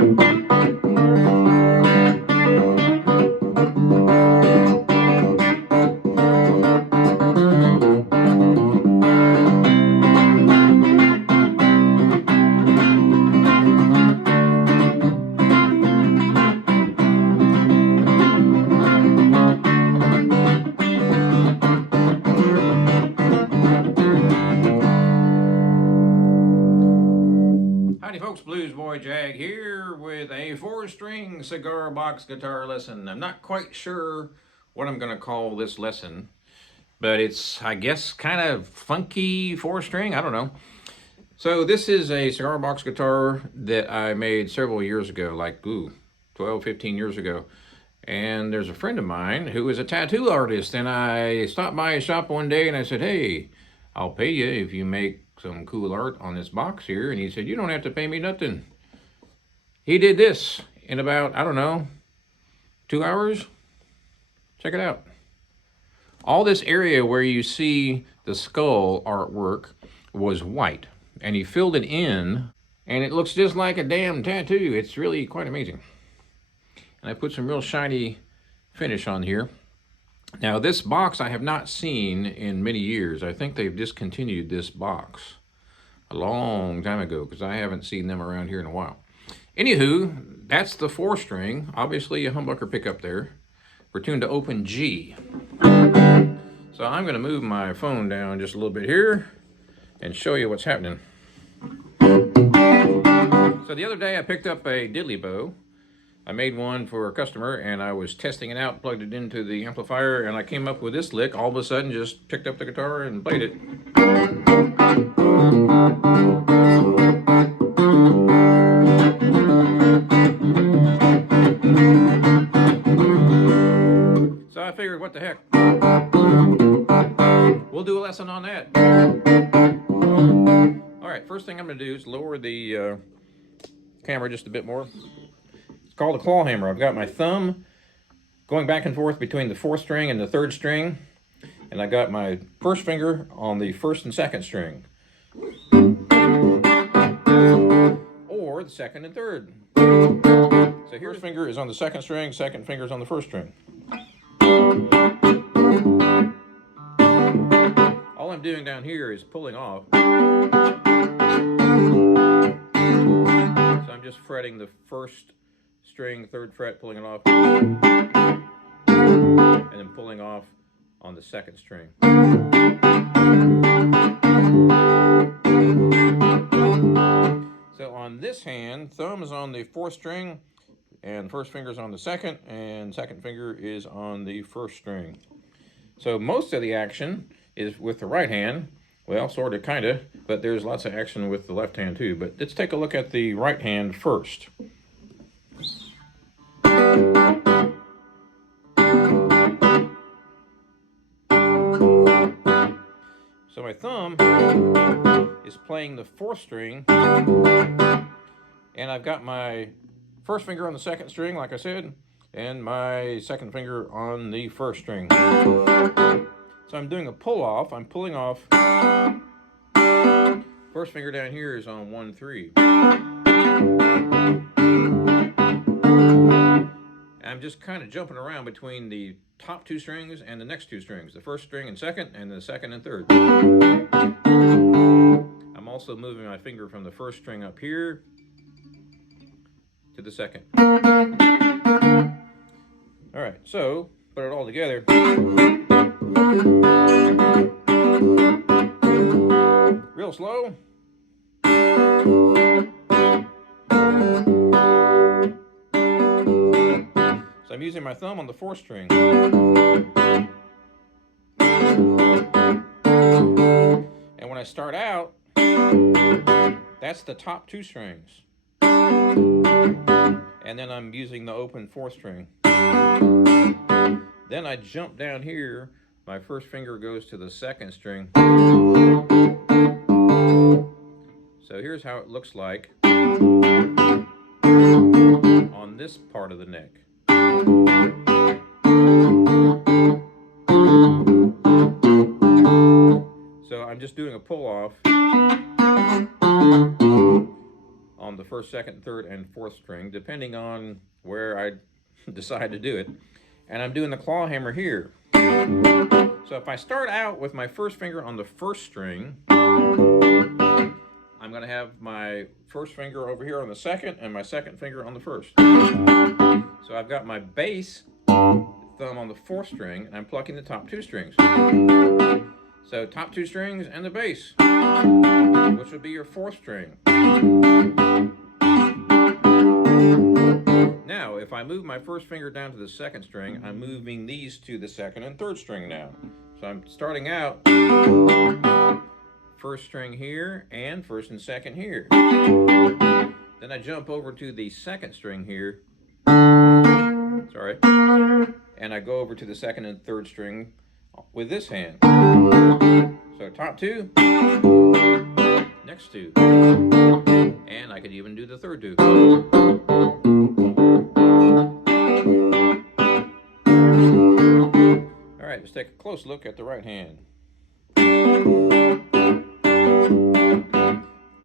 Howdy folks, Bluesboyjag here with a 4-string cigar box guitar lesson. I'm not quite sure what I'm going to call this lesson, but it's, I guess, kind of funky 4-string, I don't know. So this is a cigar box guitar that I made several years ago, like 12, 15 years ago. And there's a friend of mine who is a tattoo artist, and I stopped by his shop one day and I said, hey, I'll pay you if you make some cool art on this box here. And he said, you don't have to pay me nothing. He did this in about, I don't know, 2 hours. Check it out. All this area where you see the skull artwork was white, and he filled it in, and it looks just like a damn tattoo. It's really quite amazing. And I put some real shiny finish on here. Now this box I have not seen in many years. I think they've discontinued this box a long time ago because I haven't seen them around here in a while. Anywho, that's the 4-string, obviously a humbucker pickup there. We're tuned to open G. So I'm going to move my phone down just a little bit here and show you what's happening. So the other day I picked up a diddly bow. I made one for a customer and I was testing it out, plugged it into the amplifier, and I came up with this lick. All of a sudden just picked up the guitar and played it. So I figured, what the heck? We'll do a lesson on that. All right, first thing I'm going to do is lower the camera just a bit more. Called a claw hammer. I've got my thumb going back and forth between the 4th string and the 3rd string, and I got my first finger on the 1st and 2nd string, or the 2nd and 3rd. So here's finger is on the 2nd string, 2nd finger is on the 1st string. All I'm doing down here is pulling off. So I'm just fretting the 1st string, 3rd fret, pulling it off, and then pulling off on the 2nd string. So on this hand, thumb is on the 4th string, and 1st finger is on the 2nd, and 2nd finger is on the 1st string. So most of the action is with the right hand. Well, sort of, kind of, but there's lots of action with the left hand too. But let's take a look at the right hand first. So my thumb is playing the 4th string, and I've got my 1st finger on the 2nd string, like I said, and my 2nd finger on the 1st string. So I'm doing a pull off. I'm pulling off. 1st finger down here is on 1-3. I'm just kind of jumping around between the top 2 strings and the next 2 strings, the 1st string and 2nd, and the 2nd and 3rd. I'm also moving my finger from the 1st string up here to the 2nd. All right, so put it all together. Real slow. So I'm using my thumb on the 4th string. And when I start out, that's the top 2 strings. And then I'm using the open 4th string. Then I jump down here, my 1st finger goes to the 2nd string. So here's how it looks like on this part of the neck. So I'm just doing a pull off on the first, second, third, and fourth string, depending on where I decide to do it. And I'm doing the claw hammer here. So if I start out with my first finger on the first string, I'm going to have my first finger over here on the second and my second finger on the first. So I've got my bass thumb on the fourth string, and I'm plucking the top two strings. So top two strings and the bass, which would be your fourth string. Now, if I move my first finger down to the second string, I'm moving these to the second and third string now. So I'm starting out first string here and first and second here. Then I jump over to the second string here. Sorry. And I go over to the second and third string with this hand. So top two, next two. And I could even do the third two. All right, let's take a close look at the right hand.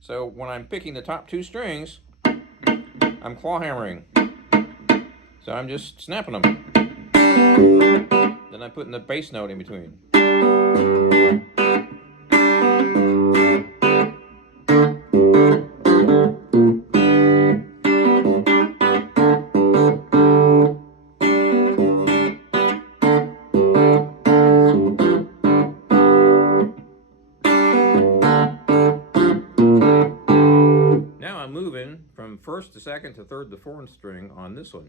So when I'm picking the top two strings, I'm claw hammering. So I'm just snapping them. Then I'm putting the bass note in between. Now I'm moving from first to second to third to fourth string on this one.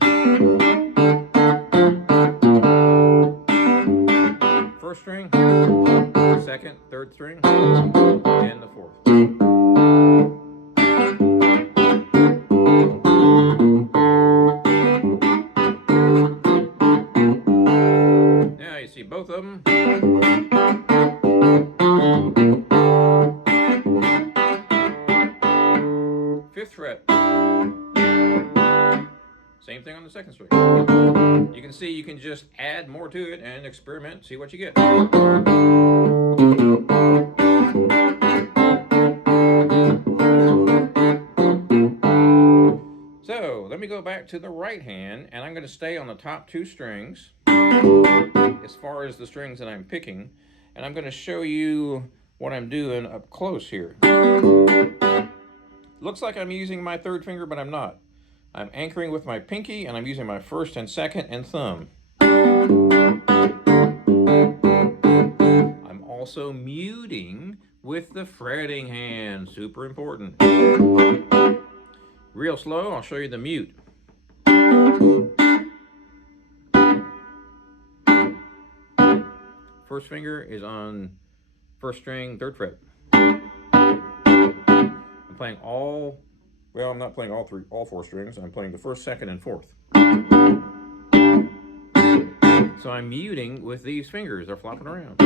First string, second, third string, and the fourth. Now you see both of them. Fifth fret. Same thing on the second string. You can see you can just add more to it and experiment, see what you get. So let me go back to the right hand, and I'm going to stay on the top two strings as far as the strings that I'm picking, and I'm going to show you what I'm doing up close here. Looks like I'm using my third finger, but I'm not. I'm anchoring with my pinky, and I'm using my first and second and thumb. I'm also muting with the fretting hand, super important. Real slow, I'll show you the mute. First finger is on first string, third fret. I'm playing I'm not playing all four strings. I'm playing the first, second, and fourth. So I'm muting with these fingers. They're flopping around.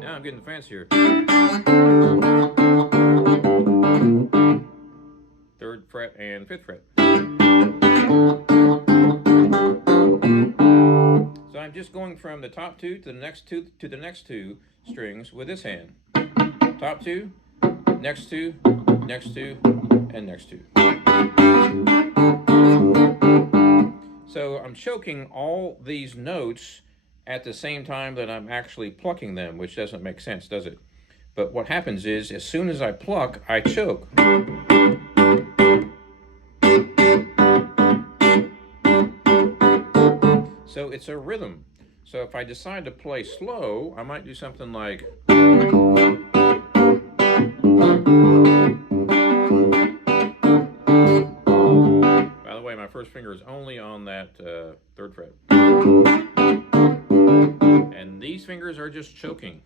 Now I'm getting fancier. Third fret and fifth fret. So I'm just going from the top two to the next two strings with this hand. Top two, next two, next two, and next two. So I'm choking all these notes at the same time that I'm actually plucking them, which doesn't make sense, does it? But what happens is, as soon as I pluck, I choke. So it's a rhythm. So if I decide to play slow, I might do something like... By the way, my first finger is only on that third fret. And these fingers are just choking.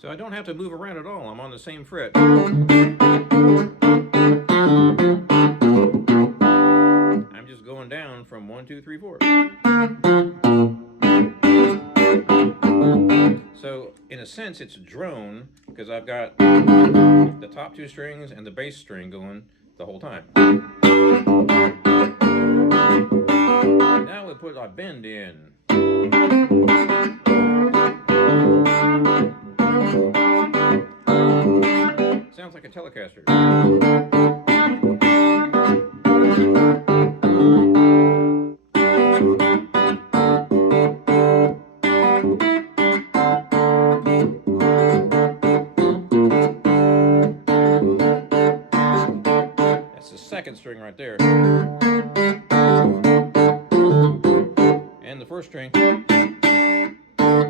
So I don't have to move around at all. I'm on the same fret. I'm just going down from 1, 2, 3, 4. sense, it's a drone because I've got the top 2 strings and the bass string going the whole time. Now we put our bend in. Sounds like a Telecaster. That's the second string right there. And the first string.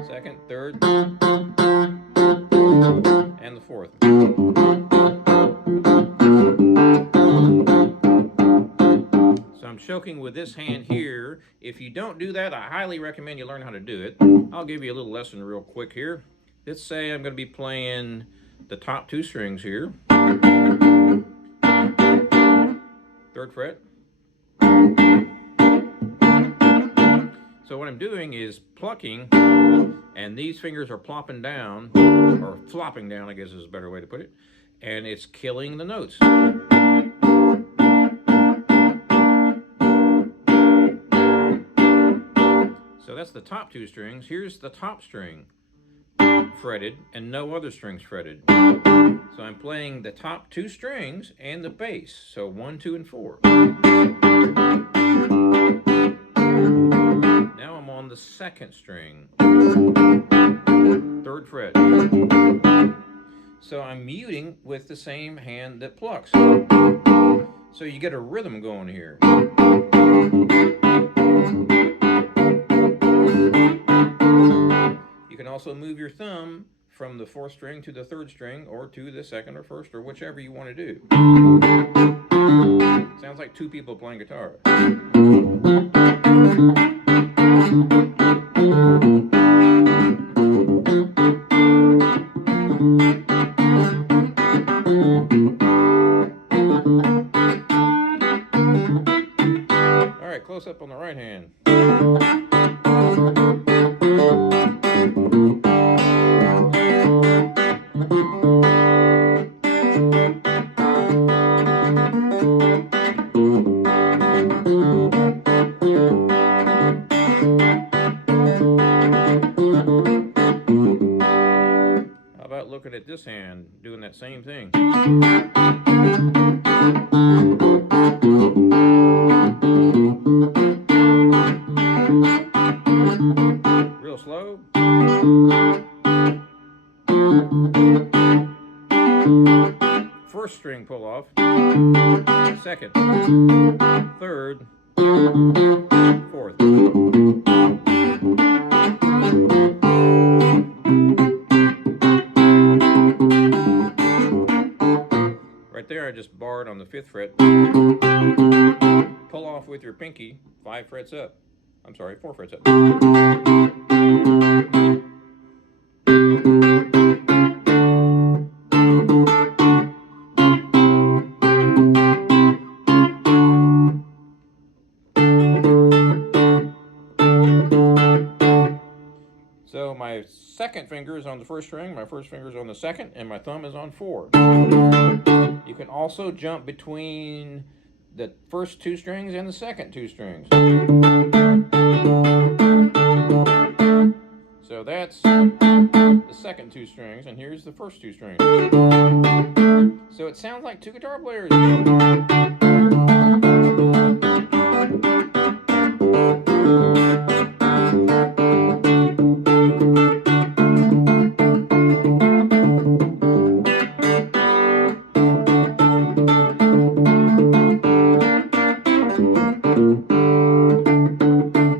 Second, third, and the fourth. So I'm choking with this hand here. If you don't do that, I highly recommend you learn how to do it. I'll give you a little lesson real quick here. Let's say I'm going to be playing the top 2 strings here. 3rd fret. So what I'm doing is plucking, and these fingers are plopping down, or flopping down, I guess is a better way to put it, and it's killing the notes. So that's the top 2 strings. Here's the top string fretted and no other strings fretted. So I'm playing the top 2 strings and the bass. So 1, 2, and 4. Now I'm on the 2nd string, 3rd fret. So I'm muting with the same hand that plucks. So you get a rhythm going here. You can also move your thumb from the 4th string to the 3rd string, or to the 2nd or 1st, or whichever you want to do. Sounds like 2 people playing guitar. All right, close up on the right hand. How about looking at this hand, doing that same thing? Real slow. First string pull off. 2nd, 3rd, 4th. Right there, I just barred on the 5th fret. Pull off with your pinky 5 frets up. I'm sorry, 4 frets up. So my 2nd finger is on the 1st string, my 1st finger is on the 2nd, and my thumb is on 4. You can also jump between the first 2 strings and the second 2 strings. So that's the second 2 strings, and here's the first 2 strings. So it sounds like 2 guitar players.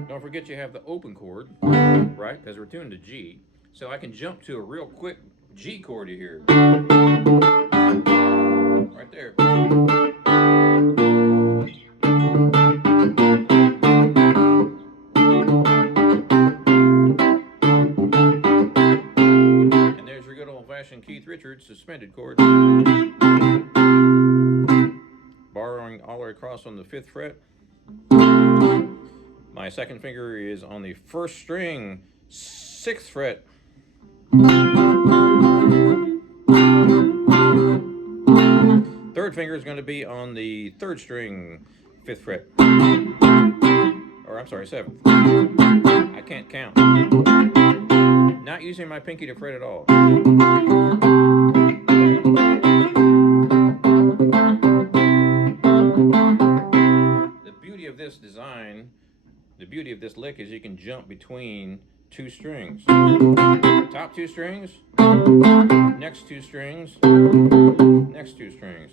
Don't forget you have the open chord, right? Because we're tuned to G. So I can jump to a real quick G chord here. Right there. And there's your good old-fashioned Keith Richards suspended chord. Borrowing all the way across on the 5th fret. My 2nd finger is on the 1st string, 6th fret. third finger is going to be on the 3rd string, 5th fret. Or I'm sorry, 7th. I can't count. Not using my pinky to fret at all. The beauty of this design, the beauty of this lick is you can jump between 2 strings. Top 2 strings, next 2 strings, next 2 strings.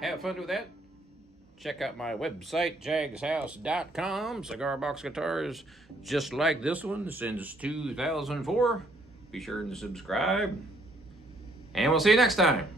Have fun with that. Check out my website, jagshouse.com. Cigar box guitars just like this one since 2004. Be sure to subscribe. And we'll see you next time.